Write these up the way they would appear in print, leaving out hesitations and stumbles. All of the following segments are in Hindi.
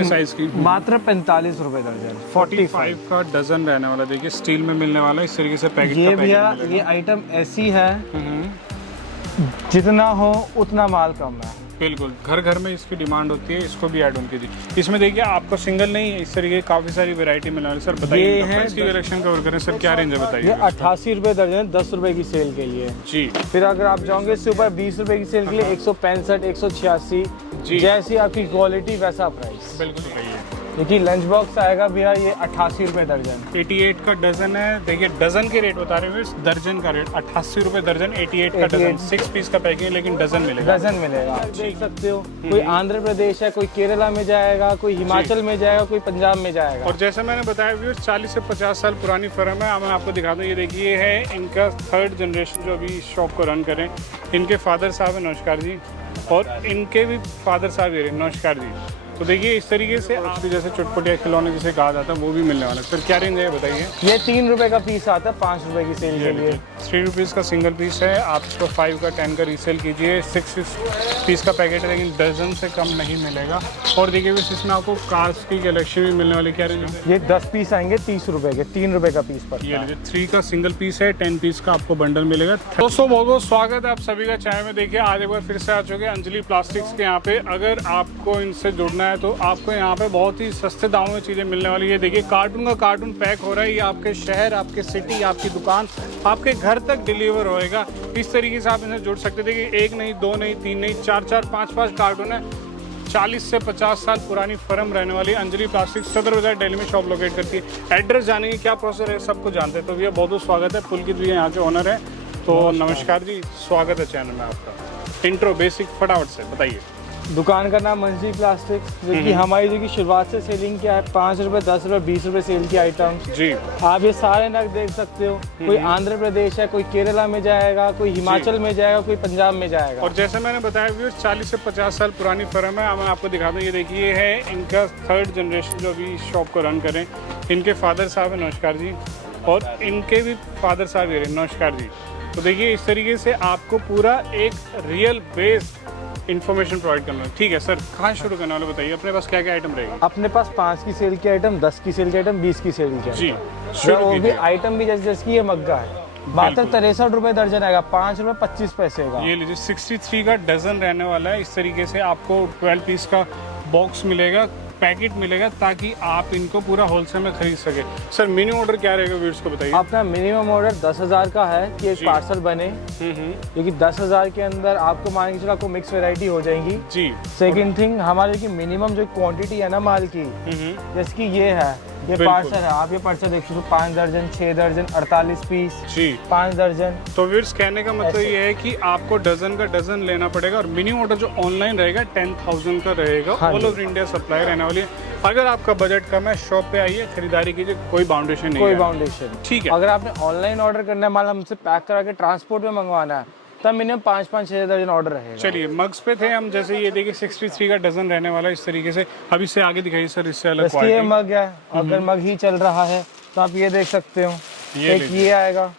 छोटे साइज की मात्र 45 रुपए दर्जन, 45 का डजन रहने वाला। देखिए स्टील में मिलने वाला है इस तरीके से पैकेट ये का भैया पैकेट ये आइटम ऐसी है मिलेगा। जितना हो उतना माल कम है। बिल्कुल, घर घर में इसकी डिमांड होती है, इसको भी ऐड ऑन कीजिए। इसमें देखिए आपको सिंगल नहीं इस तरीके काफ़ी सारी वैरायटी मिलने वाली। सर बताइए ये है इसकी कलेक्शन कवर करें सर, क्या रेंज है ये बताइए। 88 रुपए दर्जन, 10 रुपए की सेल के लिए। जी फिर अगर आप जाओगे इससे ऊपर 20 रुपए की सेल के लिए 165, 186, जी। जैसी आपकी क्वालिटी वैसा प्राइस। बिल्कुल सही है। देखिए लंच बॉक्स आएगा भैया ये 88 रुपए दर्जन। 88 का डजन है। देखिए डजन के रेट बता रहे हैं, दर्जन का रेट 88 रुपए दर्जन, 88 का डजन। 6 पीस का पैकिंग है लेकिन डजन मिलेगा। डजन मिलेगा, आप देख सकते हो। कोई आंध्र प्रदेश है, कोई केरला में जाएगा, कोई हिमाचल में जाएगा, कोई पंजाब में जाएगा। और जैसे मैंने बताया व्यूअर्स 40 से 50 साल पुरानी फर्म है। मैं आपको दिखा दूँ, ये देखिए ये है इनका 3rd जनरेशन जो अभी शॉप को रन करें। इनके फादर साहब है, नमस्कार जी, और इनके भी फादर साहब ये नमस्कार जी। तो देखिए इस तरीके से आप जैसे चुटपुटिया खिलौने जिसे कहा जाता है वो भी मिलने वाला है। सर क्या रेंज है बताइए। ये 3 रुपए का पीस आता है, 5 रुपए की सेल के लिए। 3 रुपीज़ का सिंगल पीस है। आप इसको 5 का 10 का रीसेल कीजिए। 6 पीस का पैकेट है लेकिन डजन से कम नहीं मिलेगा। और देखिए इसमें आपको कार्स की कलेक्शन भी मिलने वाली। क्या रेंज है? ये 10 पीस आएंगे 30 रुपए के, 3 रुपए का पीस पड़ता ये है। लीजिए 3 का सिंगल पीस है, 10 पीस का आपको बंडल मिलेगा। दोस्तों बहुत बहुत स्वागत है आप सभी का चाय में। देखिए आज एक बार फिर से आ चुके हैं अंजलि प्लास्टिक्स के यहाँ पे। अगर आपको इनसे जुड़ना है तो आपको यहाँ पे बहुत ही सस्ते दामों में चीज़ें मिलने वाली है। देखिए कार्टून का कार्टून पैक हो रहा है, ये आपके शहर, आपके सिटी, आपकी दुकान, आपके घर तक डिलीवर होएगा। इस तरीके से आप इनसे जुड़ सकते हैं। देखिए 1 नहीं, 2 नहीं, 3 नहीं, 4-4, 5-5 कार्टून है। 40 से 50 साल पुरानी फर्म रहने वाली अंजलि प्लास्टिक, सदर बाजार दिल्ली में शॉप लोकेट करती है। एड्रेस जानेंगे क्या प्रोसेस है सब कुछ जानते हैं। तो भैया बहुत बहुत स्वागत है। पुलकित भैया यहाँ के ओनर है। तो नमस्कार जी, स्वागत है चैनल में आपका। इंट्रो बेसिक फटाफट से बताइए। दुकान का नाम अंजलि प्लास्टिक्स, जो कि हमारी जो कि शुरुआत से सेलिंग क्या है 5 रुपए, 10 रुपए, 20 रुपए सेल की आइटम्स। जी आप ये सारे नग देख सकते हो। कोई आंध्र प्रदेश है, कोई केरला में जाएगा, कोई हिमाचल में जाएगा, कोई पंजाब में जाएगा। और जैसे मैंने बताया व्यूअर्स 40 से 50 साल पुरानी फर्म है। मैं आपको दिखा दूँ, ये देखिए ये है इनका 3rd जनरेशन जो अभी शॉप को रन करें। इनके फादर साहब है, नमस्कार जी, और इनके भी फादर साहब ये नमस्कार जी। तो देखिए इस तरीके से आपको पूरा एक रियल बेस्ड इन्फॉर्मेशन प्रोवाइड करना है। ठीक है सर, कहाँ शुरू करने वाले बताइए। अपने पास क्या क्या आइटम रहेगी? अपने पास 5 की सेल की आइटम, 10 की सेल की आइटम, 20 की सेल की जी आइटम। शुरू वो भी कीजिए। आइटम भी जैसे जैसे कि ये मग्गा है, मात्र 63 रुपए दर्जन आएगा, 5 रुपए 25 पैसे का। ये लीजिए 63 का डजन रहने वाला है। इस तरीके से आपको 12 पीस का बॉक्स मिलेगा, पैकेट मिलेगा, ताकि आप इनको पूरा होलसेल में खरीद सके। सर मिनिमम ऑर्डर क्या रहेगा व्यूअर्स को बताइए। अपना मिनिमम ऑर्डर 10,000 का है कि एक पार्सल बने, क्योंकि 10,000 के अंदर आपको मान के चलो आपको मिक्स वैरायटी हो जाएंगी। जी सेकंड थिंग, हमारे की मिनिमम जो क्वांटिटी है ना माल की, जैसे कि ये है, ये पार्सल है, आप ये पार्सल देख सकते हो 5 दर्जन, 6 दर्जन, 48 पीस, जी 5 दर्जन। तो व्यूअर्स कहने का मतलब ये है कि आपको डजन का डजन लेना पड़ेगा। और मिनिमम ऑर्डर जो ऑनलाइन रहेगा 10,000 का रहेगा। हाँ ऑल जी। ओवर इंडिया सप्लाई रहने वाली है। अगर आपका बजट कम है, शॉप पे आइए, खरीदारी कीजिए, कोई बाउंडेशन नहीं कोई है। बाउंडेशन ठीक है। अगर आपने ऑनलाइन ऑर्डर करना है, माल हमसे पैक करा के ट्रांसपोर्ट में मंगवाना है, तब मिनिमम 5-5-6 दर्जन ऑर्डर रहेगा। चलिए मग्स पे थे हम। जैसे ये देखिए 63 का डजन रहने वाला है इस तरीके से। अब इससे आगे दिखाइए सर, इससे अलग जैसे ये क्वालिटी। मग है, अगर मग ही चल रहा है तो आप ये देख सकते हो। ये एक ये आएगा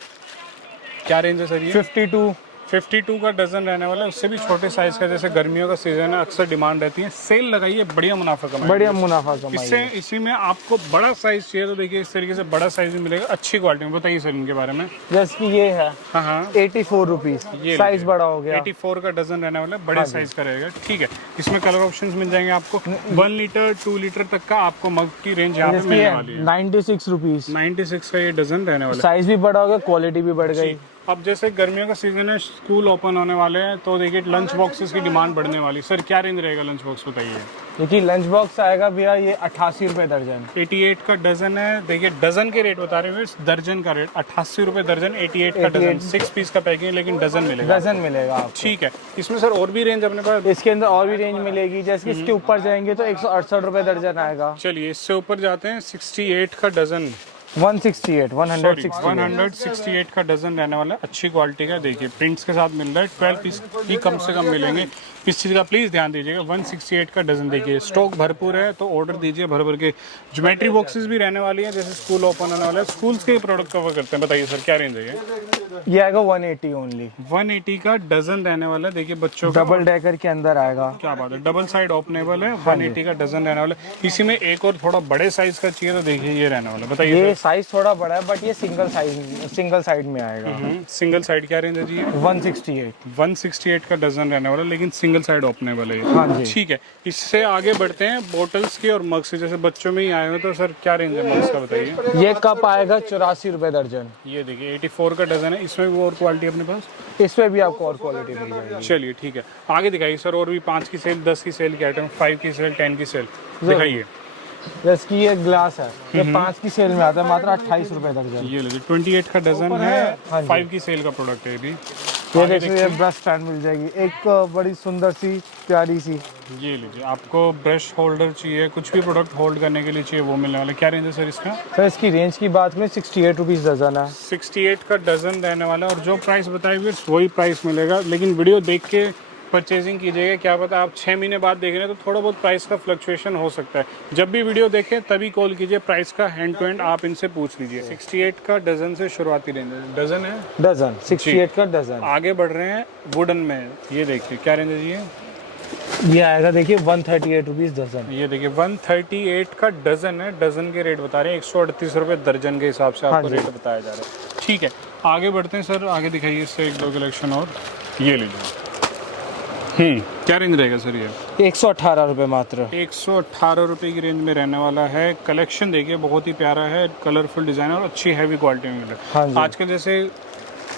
क्या रेंज है सर ये? 52 का डजन रहने वाला है। उससे भी छोटे साइज का, जैसे गर्मियों का सीजन है, अक्सर डिमांड रहती है। सेल लगाइए, बढ़िया मुनाफा कमाइए। बढ़िया मुनाफा कमाइए। इससे इसी में आपको बड़ा साइज चाहिए तो देखिए इस तरीके से बड़ा साइज भी मिलेगा, अच्छी क्वालिटी में। बताइए सर इनके बारे में। जैसे कि ये है हाँ हाँ 84 रुपीज, ये साइज बड़ा हो गया। 84 का डजन रहने वाला है, बड़े साइज का रहेगा। ठीक है, इसमें कलर ऑप्शंस मिल जाएंगे आपको। 1 लीटर 2 लीटर तक का आपको मग की रेंज यहाँ पे मिलने वाली है। 96 रुपीज, 96 का ये डजन रहने वाला है। साइज भी बड़ा हो गया, क्वालिटी भी बढ़ गई। अब जैसे गर्मियों का सीजन है, स्कूल ओपन होने वाले हैं, तो देखिए लंच बॉक्सेस की डिमांड बढ़ने वाली। सर क्या रेंज रहेगा लंच बॉक्स बताइए। देखिए लंच बॉक्स आएगा भैया ये 88 रुपए दर्जन। 88 का डजन है। देखिए डजन के रेट बता रहे हैं, दर्जन का रेट 88 रुपए दर्जन, 88 का डजन। 6 पीस का पैकिंग है लेकिन डजन मिलेगा। डजन मिलेगा आपको। ठीक है, इसमें सर और भी रेंज अपने पास। इसके अंदर और भी रेंज मिलेगी, जैसे कि इसके ऊपर जाएंगे तो 168 रुपए दर्जन आएगा। चलिए इससे ऊपर जाते हैं। 68 का डजन, 168 का डजन रहने वाला है। अच्छी क्वालिटी का देखिए प्रिंट्स के साथ मिल रहा है। 12 पीस ही कम से कम मिलेंगे। इस चीज़ का प्लीज़ ध्यान दीजिएगा। 168 का डजन। देखिए स्टॉक भरपूर है तो ऑर्डर दीजिए भर भर के। ज्योमेट्री बॉक्सेस भी रहने वाली हैं, जैसे स्कूल ओपन होने वाला है, स्कूल्स के प्रोडक्ट कवर करते हैं। बताइए सर क्या रेंज है ये आएगा 180 ओनली। 180 का डजन रहने वाला है। देखिए बच्चों का डबल डेकर के अंदर आएगा। क्या बात है, डबल साइड ओपनेबल है। 180 का डजन रहने वाला है। इसी में एक और थोड़ा बड़े साइज का चाहिए तो देखिए ये रहने वाला है। बताइए ये साइज थोड़ा बड़ा है बट ये सिंगल साइड में आएगा। सिंगल साइड क्या रेंज है जी? 168 का डजन रहने वाला, लेकिन सिंगल साइड ओपनेबल है। हाँ जी। ठीक है, इससे आगे बढ़ते हैं बोटल्स की और मग्स। जैसे बच्चों में ही आए हुए तो सर क्या रेंज है मग्स का बताइए। ये कप आएगा 84 रुपए दर्जन। ये देखिए 84 का डजन है। इसमें भी और क्वालिटी अपने पास? इसमें भी आपको और क्वालिटी मिल जाएगी। चलिए ठीक है, आगे दिखाइए सर। और भी 5 की सेल, 10 की सेल की आइटम, 5 की सेल, 10 की सेल दिखाइए। जैसे कि ये ग्लास है, ये 5 की सेल में आता है मात्र 28 रुपए दर्जन। ये लीजिए 28 का डजन है। 5 की सेल का प्रोडक्ट है ये भी। ये देखिए ये ब्रश स्टैंड मिल जाएगी, एक बड़ी सुंदर सी प्यारी सी। ये लीजिए, आपको ब्रश होल्डर चाहिए, कुछ भी प्रोडक्ट होल्ड करने के लिए चाहिए वो मिलने वाला है। क्या रेंज है सर इसका? सर इसकी रेंज की बात करें 68 रुपीज़ डजन है। 68 का डजन रहने वाला है और जो प्राइस बताई हुई वही प्राइस मिलेगा। लेकिन वीडियो देख के परचेजिंग कीजिएगा। क्या पता आप 6 महीने बाद देख रहे हैं तो थोड़ा बहुत प्राइस का फ्लक्चुएशन हो सकता है। जब भी वीडियो देखें तभी कॉल कीजिए, प्राइस का हैंड टू हैंड आप इनसे पूछ लीजिए। 68 का डजन से शुरुआती रेंज है। डजन है, डजन 68 का डजन। आगे बढ़ रहे हैं वुडन में। ये देखिए क्या रेंज है जी? ये आएगा देखिए 138 रुपीज़ डजन। ये देखिए 138 का डजन है। डजन के रेट बता रहे हैं 138 रुपए दर्जन के हिसाब से आपको रेट बताया जा रहा है। ठीक है, आगे बढ़ते हैं सर। आगे दिखाइए इससे एक दो कलेक्शन और। ये लीजिए। क्या रेंज रहेगा सर ये? 118 रुपये मात्र। 118 रुपये की रेंज में रहने वाला है। कलेक्शन देखिए बहुत ही प्यारा है, कलरफुल डिज़ाइन और अच्छी हैवी क्वालिटी में मिले। हाँ जी। आजकल जैसे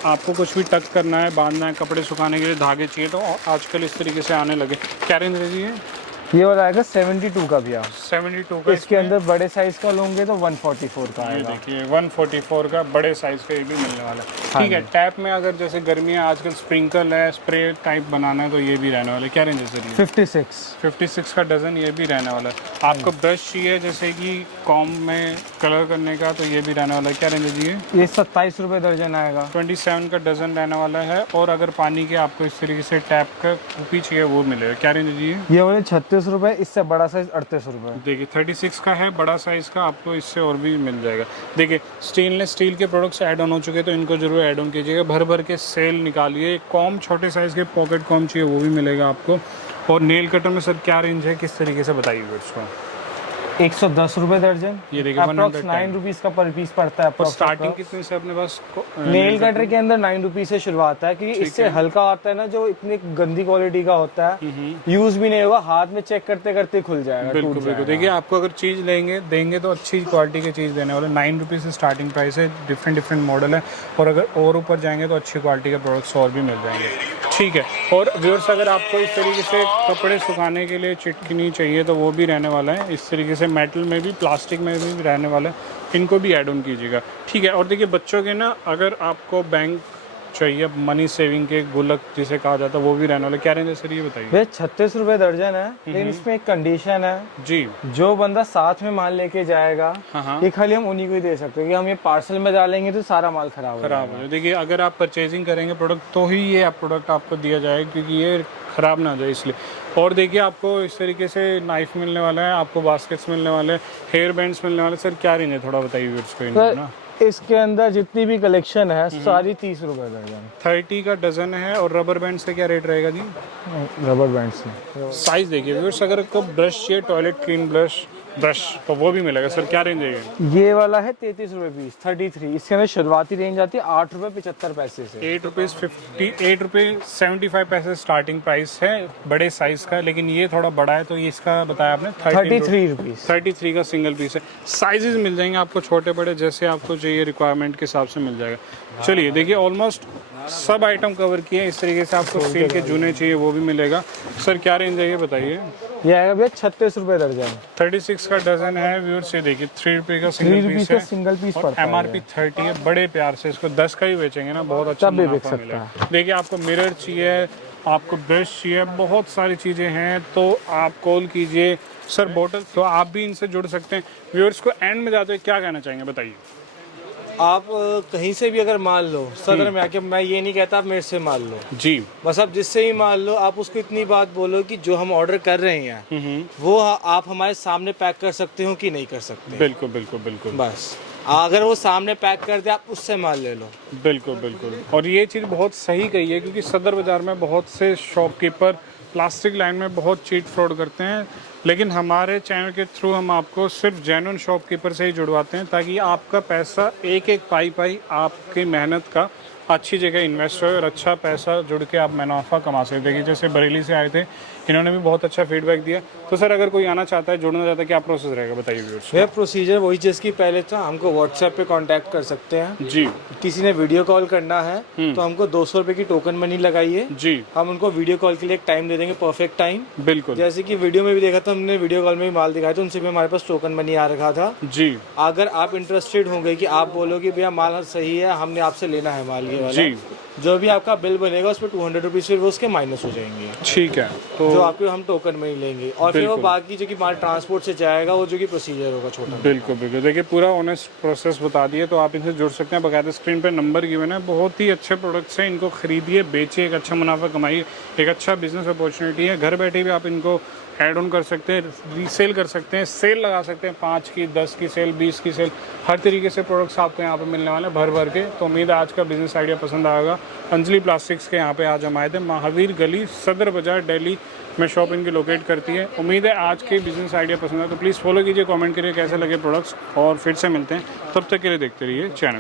आपको कुछ भी टक करना है, बांधना है, कपड़े सुखाने के लिए धागे चाहिए तो आजकल इस तरीके से आने लगे। क्या रेंज रहेगी ये? ये वाला आएगा 72 का भैया। 72 का। इसके अंदर बड़े साइज का लोगे तो 144 का ये आएगा। देखिए 144 का बड़े साइज का ये भी मिलने वाला है। ठीक है, टैप में अगर जैसे गर्मियाँ आजकल स्प्रिंकल है, स्प्रे टाइप बनाना है तो ये भी रहने वाला है। क्या रेंज है सर ये? 56 का डजन ये भी रहने वाला है। आपको ब्रश चाहिए जैसे कि कॉम में कलर करने का तो ये भी रहने वाला है। क्या रेंज है जी ये 27 रुपये दर्जन आएगा। 27 का डजन रहने वाला है। और अगर पानी के आपको इस तरीके से टैप का कुपी चाहिए वो मिलेगा। क्या रेंज है जी ये वाले 36 रुपये, इससे बड़ा साइज 38 रुपये। देखिए 36 का है बड़ा साइज का, आपको इससे और भी मिल जाएगा। देखिए स्टेनलेस स्टील के प्रोडक्ट्स ऐड ऑन हो चुके हैं तो इनको जरूर ऐड ऑन कीजिएगा। भर भर के सेल निकालिए। कॉम छोटे साइज के पॉकेट कॉम चाहिए वो भी मिलेगा आपको। और नेल कटर में सर क्या रेंज है, किस तरीके से बताइए उसको? 110 रुपये दर्जन। ये देखिए 9 रुपीज़ का पर पीस पड़ता है। स्टार्टिंग कितने से अपने पास? नेल कटर के अंदर 9 रुपीज़ से शुरुआत है, क्योंकि इससे हल्का आता है ना, जो इतनी गंदी क्वालिटी का होता है यूज भी नहीं होगा, हाथ में चेक करते करते खुल जाएगा। बिल्कुल बिल्कुल। देखिए आपको अगर चीज़ देंगे तो अच्छी क्वालिटी की चीज़ देने वाले। 9 रुपीज़ से स्टार्टिंग प्राइस है। डिफरेंट मॉडल है और अगर और ऊपर जाएंगे तो अच्छी क्वालिटी के प्रोडक्ट्स और भी मिल जाएंगे। ठीक है, और व्यूअर्स अगर आपको इस तरीके से कपड़े सुखाने के लिए चिटकिनी चाहिए तो वो भी रहने वाला है। इस तरीके से मेटल में भी, प्लास्टिक में भी रहने वाला है, इनको भी ऐड ऑन कीजिएगा। ठीक है, और देखिए बच्चों के ना अगर आपको बैंक चाहिए, मनी सेविंग के गुल्लक जिसे कहा जाता है वो भी रहने वाला। क्या रेंज है सर ये बताइए? भैया 36 रुपये दर्जन है, लेकिन इसमें एक कंडीशन है जी। जो बंदा साथ में माल लेके जाएगा हाँ। ये खाली हम उन्हीं को ही दे सकते हैं, कि हम ये पार्सल में डालेंगे तो सारा माल खराब हो जाए। देखिए अगर आप परचेजिंग करेंगे प्रोडक्ट तो ही ये प्रोडक्ट आपको दिया जाएगा, क्योंकि ये ख़राब ना हो जाए इसलिए। और देखिए आपको इस तरीके से नाइफ मिलने वाला है, आपको बास्केट्स मिलने वाले, हेयर बैंड्स मिलने वाले। सर क्या रेंज है थोड़ा बताइए उसको ना। इसके अंदर जितनी भी कलेक्शन है सारी 30 रुपये दर्जन। 30 का डजन है। और रबर बैंड्स का क्या रेट रहेगा जी? रबर बैंड्स में साइज देखिए व्यूअर्स, अगर आपको ब्रश चाहिए, टॉयलेट क्लीन ब्रश तो वो भी मिलेगा। सर क्या रेंज है ये वाला है 33 रुपये पीस, 33। इसके अंदर शुरुआती रेंज आती है 8 रुपये 75 पैसे से। 8 रुपये 75 पैसे स्टार्टिंग प्राइस है बड़े साइज का। लेकिन ये थोड़ा बड़ा है तो ये इसका बताया आपने 33 रुपीज़। 33 का सिंगल पीस है। साइजेस मिल जाएंगे आपको छोटे बड़े जैसे आपको चाहिए, रिक्वायरमेंट के हिसाब से मिल जाएगा। चलिए देखिए ऑलमोस्ट सब आइटम कवर किए। इस तरीके से आपको स्टील के जूने चाहिए वो भी मिलेगा। सर क्या रेंज है ये बताइए? ये आएगा भैया 36 रुपये दर्जन। 36 का डजन है व्यूअर्स। ये देखिए 3 रुपये का सिंगल पीस पड़ता है। MRP 30 है। बड़े प्यार से इसको 10 का ही बेचेंगे ना, बहुत अच्छा मुनाफा मिलेगा। देखिए आपको मिरर चाहिए, आपको ब्रश चाहिए, बहुत सारी चीज़ें हैं तो आप कॉल कीजिए। सर बोतल तो आप भी इनसे जुड़ सकते हैं। व्यूअर्स को एंड में जाते हुए क्या कहना चाहेंगे बताइए? आप कहीं से भी अगर माल लो सदर में आके, मैं ये नहीं कहता आप मेरे से माल लो जी। बस, आप जिससे ही माल लो आप उसको इतनी बात बोलो कि जो हम ऑर्डर कर रहे हैं वो आप हमारे सामने पैक कर सकते हो कि नहीं कर सकते। बिल्कुल बिल्कुल बिल्कुल। बस अगर वो सामने पैक कर दे आप उससे माल ले लो। बिल्कुल बिल्कुल। और ये चीज़ बहुत सही कही है, क्योंकि सदर बाज़ार में बहुत से शॉपकीपर प्लास्टिक लाइन में बहुत चीट फ्रॉड करते हैं, लेकिन हमारे चैनल के थ्रू हम आपको सिर्फ जेन्युइन शॉपकीपर से ही जुड़वाते हैं, ताकि आपका पैसा एक एक पाई आपकी मेहनत का अच्छी जगह इन्वेस्ट हो और अच्छा पैसा जुड़ के आप मुनाफा कमा सकते। देखिए जैसे बरेली से आए थे, इन्होंने भी बहुत अच्छा फीडबैक दिया। तो सर अगर कोई आना चाहता है, जुड़ना चाहता है, क्या प्रोसेस रहेगा बताइए व्यूअर्स। ये प्रोसीजर वही जिसकी पहले था, हमको व्हाट्सएप पे कांटेक्ट कर सकते हैं जी। किसी ने वीडियो कॉल करना है तो हमको 200 रुपए की टोकन मनी लगाइए जी। हम उनको वीडियो कॉल के लिए एक टाइम दे देंगे, परफेक्ट टाइम। बिल्कुल। जैसे कि वीडियो में भी देखा था हमने, वीडियो कॉल में भी माल दिखाया था, उनसे भी हमारे पास टोकन मनी आ रखा था। जी। अगर आप इंटरेस्टेड होंगे कि आप बोलोगे भैया माल सही है, हमने आपसे लेना है माल ये वाला, जी। जो भी आपका बिल बनेगा उस पर 200 रुपीज़ फिर वो उसके माइनस हो जाएंगे। ठीक है। तो जो आपके हम टोकन में ही लेंगे और फिर वो बाकी जो कि माल ट्रांसपोर्ट से जाएगा वो जो कि प्रोसीजर होगा छोटा। बिल्कुल बिल्कुल। देखिए पूरा ऑनेस्ट प्रोसेस बता दिए, तो आप इनसे जुड़ सकते हैं। बकायदा स्क्रीन पे नंबर गिवन है। बहुत ही अच्छे प्रोडक्ट्स हैं, इनको खरीदिए, बेचिए, एक अच्छा मुनाफा कमाइए, एक अच्छा बिजनेस अपॉर्चुनिटी है। घर बैठे भी आप इनको ऐड ऑन कर सकते हैं, रीसेल कर सकते हैं, सेल लगा सकते हैं, 5 की 10 की सेल, 20 की सेल, हर तरीके से प्रोडक्ट्स आपको यहाँ पे मिलने वाले हैं भर भर के। तो उम्मीद है आज का बिजनेस आइडिया पसंद आएगा। अंजलि प्लास्टिक्स के यहाँ पे आज हम आए थे, महावीर गली, सदर बाजार, दिल्ली में शॉप इनकी लोकेट करती है। उम्मीद है आज के बिजनेस आइडिया पसंद आए तो प्लीज़ फॉलो कीजिए, कमेंट करिए कैसे लगे प्रोडक्ट्स, और फिर से मिलते हैं। तब तक के लिए देखते रहिए चैनल।